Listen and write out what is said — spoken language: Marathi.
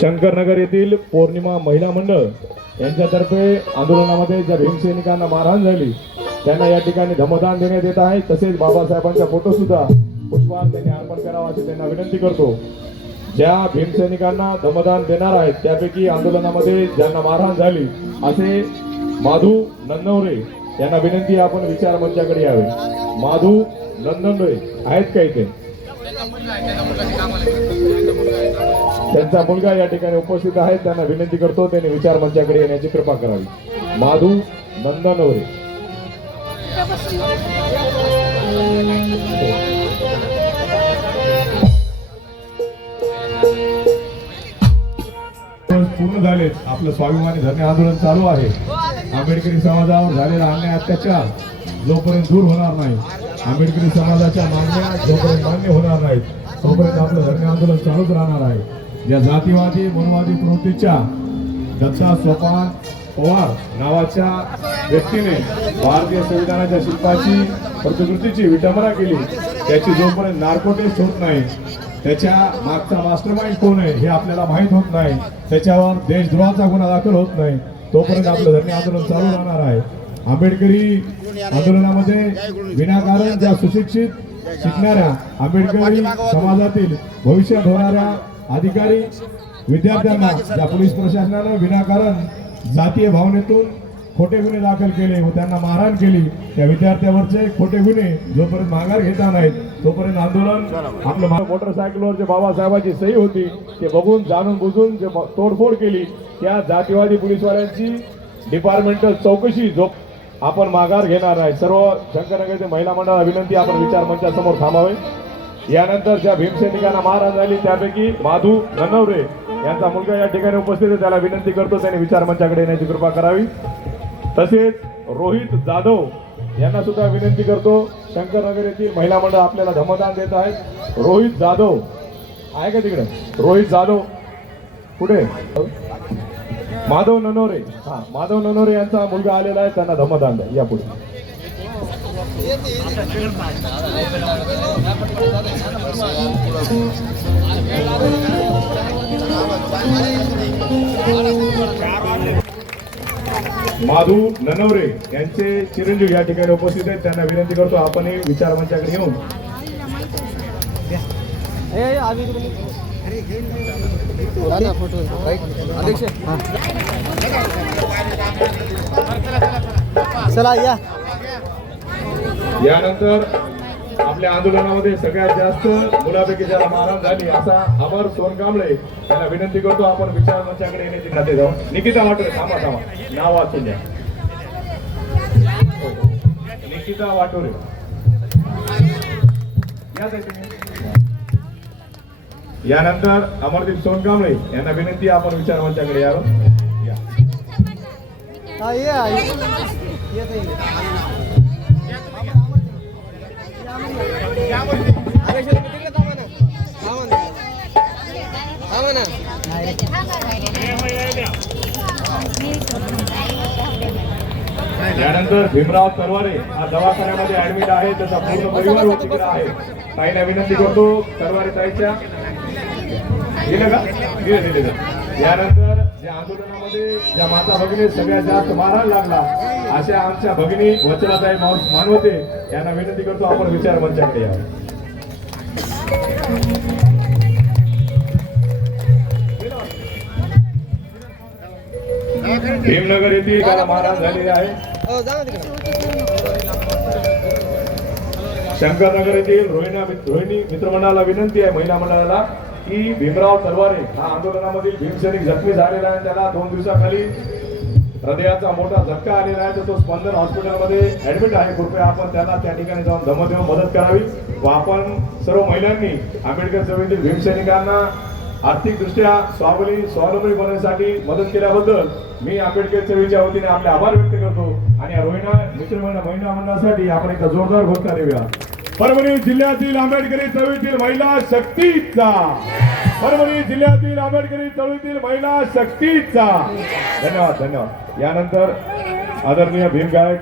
शंकरनगर येथील पौर्णिमा महिला मंडळ यांच्यातर्फे आंदोलनामध्ये ज्या भीमसैनिकांना मारहाण झाली त्यांना या ठिकाणी धमदान देण्यात येत आहे. तसेच बाबासाहेबांचा फोटो सुद्धा पुष्पहार त्यांनी अर्पण करावा अशी त्यांना विनंती करतो. ज्या भीमसैनिकांना धमदान देणार आहेत त्यापैकी आंदोलनामध्ये ज्यांना मारहाण झाली असे माधू नंदवरे यांना विनंती आपण विचार मंचाकडे यावे. माधू नंदनरे आहेत का इथे? त्यांचा मुलगा या ठिकाणी उपस्थित आहे. त्यांना विनंती करतो त्यांनी विचार मंचाकडे येण्याची कृपा करावी. माधू नंदनवरे. पूर्ण झाले आपलं स्वाभिमानी धरणे आंदोलन चालू आहे. आंबेडकरी समाजावर झालेला अन्याय अत्याचार जोपर्यंत दूर होणार नाही आंबेडकरी समाजाच्या मागण्या जोपर्यंत मान्य होणार नाहीत तोपर्यंत आपलं धरणे आंदोलन चालूच राहणार आहे. या जातीवादी मनवादी प्रवृत्तीच्या दत्ता सोपान पवार नावाच्या व्यक्तीने भारतीय संविधानाच्या शिल्पाची प्रतिकृतीची विटंबना केली. त्याची जोपर्यंत नार्कोटिस्ट होत नाही त्याच्या मागचा मास्टरमाइंड कोण आहे हे आपल्याला माहीत होत नाही. त्याच्यावर देशद्रोहाचा गुन्हा दाखल होत नाही. तोपर्यंत आपलं धरणे आंदोलन चालू राहणार आहे. आंबेडकरी आंदोलनामध्ये विनाकारण ज्या सुशिक्षित शिकणाऱ्या आंबेडकरी समाजातील भविष्यात होणाऱ्या अधिकारी विद्यार्थ्यांना ज्या पोलीस प्रशासनानं विनाकारण जातीय भावनेतून खोटे गुन्हे दाखल केले व त्यांना मारहाण केली त्या विद्यार्थ्यावरचे खोटे गुन्हे जोपर्यंत माघार घेता नाहीत तोपर्यंत आंदोलन आपलं मोटरसायकलवर जे बाबासाहेबांची सही होती ते बघून जाणून बुजून जे तोडफोड केली त्या जातीवादी पोलीसवाल्यांची डिपार्टमेंटल चौकशी जो आपण माघार घेणार आहे. सर्व शंकरनगरचे महिला मंडळाला विनंती आपण विचार मंचासमोर थांबावे. यानंतर ज्या भीमसैनिकांना मारहाण झाली त्यापैकी माधू ननवरे यांचा मुलगा या ठिकाणी उपस्थित आहे. त्याला विनंती करतो त्यांनी विचार मंचाकडे येण्याची कृपा करावी. तसेच रोहित जाधव यांना सुद्धा विनंती करतो. शंकरनगर येथील महिला मंडळ आपल्याला धमदान देत आहेत रोहित जाधव आहे का तिकडे? रोहित जाधव. कुठे? माधव ननोरे हा माधव ननोरे यांचा मुलगा आलेला आहे. त्यांना धमदान द्या. या पुढे. माधू ननवरे यांचे चिरंजीव या ठिकाणी उपस्थित आहेत. त्यांना विनंती करतो आपण विचार मंचाकडे येऊन. चला या. यानंतर आपल्या आंदोलनामध्ये सगळ्यात जास्त मुलापैकी ज्याला मारहाण झाली असा अमर सोनकांबळे यांना विनंती करतो आपण विचार मंचाकडे येण्याची खाते जाऊन निकिता वाटोरे थांबा थांबा. नाव वाचून द्या. हो, हो. निकिता वाटोरे. या यानंतर अमरदीप सोनकांबळे यांना विनंती आपण विचार मंचाकडे यावं या थांबा ना. यानंतर भीमराव तरवारे हा दवाखान्यामध्ये ऍडमिट आहे. त्याचा पूर्ण परिवार तिकडे आहे. ताईला विनंती करतो तरवारे ताईच्या. दिलं का? दिलं. यानंतर ज्या आंदोलनामध्ये ज्या माता भगिनी सगळ्यात जास्त मारहाण लागला अशा आमच्या भगिनी वचनाताई माव- मानवते. यांना विनंती करतो आपण विचार मंचाकडे यावं भीमनगर येथील त्याला मारहाण झालेली आहे. हो शंकरनगर येथील रोहिणा रोहिणी मित्रमंडळाला विनंती आहे महिला मंडळाला की भीमराव तलवारे हा आंदोलनामधील भीमसैनिक जखमी झालेला आहे. त्याला दोन दिवसाखाली हृदयाचा मोठा झटका आलेला आहे. तर तो स्पंदन हॉस्पिटलमध्ये ऍडमिट आहे. कृपया आपण त्याला त्या ठिकाणी जाऊन दम देऊन मदत करावी. व आपण सर्व महिलांनी आंबेडकर चळवळीतील भीमसैनिकांना आर्थिकदृष्ट्या स्वावली स्वावलंबी बनवण्यासाठी मदत केल्याबद्दल मी आंबेडकर चळवळीच्या वतीने आपले आभार व्यक्त करतो. आणि या रोहिणा मित्र महिला मंडळासाठी आपण एक जोरदार घोषणा देऊया. परभणी जिल्ह्यातील आंबेडकरी चळवळीतील महिला शक्तीचा. परभणी जिल्ह्यातील आंबेडकरी चळवळीतील महिला शक्तीचा. धन्यवाद धन्यवाद. यानंतर आदरणीय भीम गायक